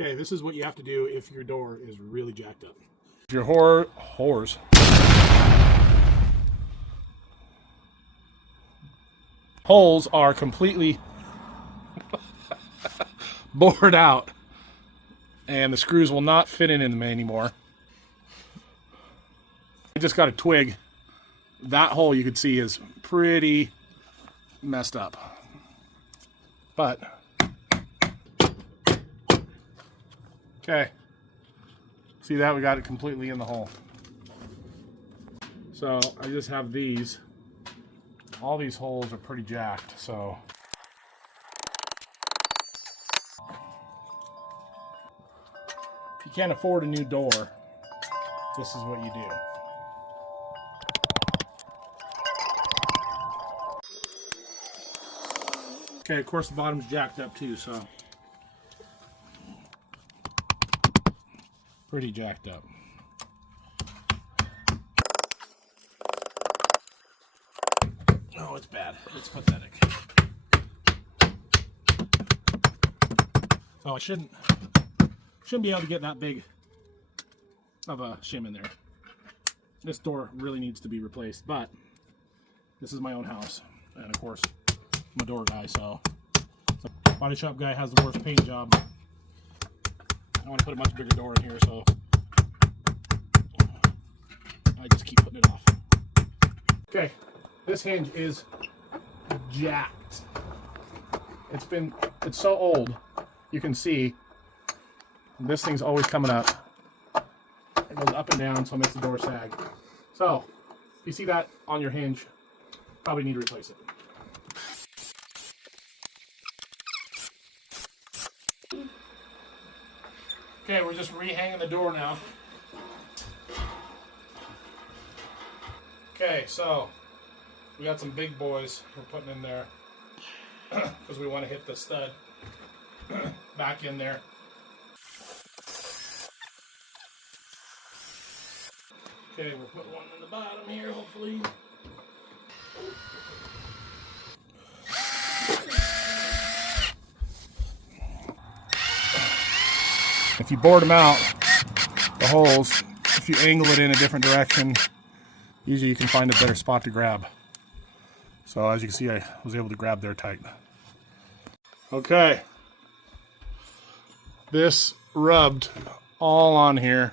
Okay, this is what you have to do if your door is really jacked up. If your holes are completely bored out and the screws will not fit in them anymore. I just got a twig. That hole you can see is pretty messed up. But okay. See that? We got it completely in the hole. So I just have these. All these holes are pretty jacked, so if you can't afford a new door, this is what you do. Okay, of course the bottom's jacked up too, so pretty jacked up. Oh, it's bad. It's pathetic. So I shouldn't be able to get that big of a shim in there. This door really needs to be replaced, but this is my own house, and of course I'm a door guy, so body shop guy has the worst paint job. I want to put a much bigger door in here, so I just keep putting it off. Okay, this hinge is jacked. It's so old. You can see this thing's always coming up. It goes up and down, so it makes the door sag. So if you see that on your hinge, probably need to replace it. Okay, we're just rehanging the door now. Okay, so we got some big boys we're putting in there because we want to hit the stud back in there. Okay, we're putting one in the bottom here, hopefully. If you bored them out, the holes, if you angle it in a different direction, usually you can find a better spot to grab. So as you can see, I was able to grab there tight. Okay. This rubbed all on here.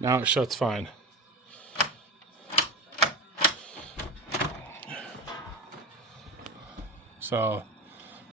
Now it shuts fine. So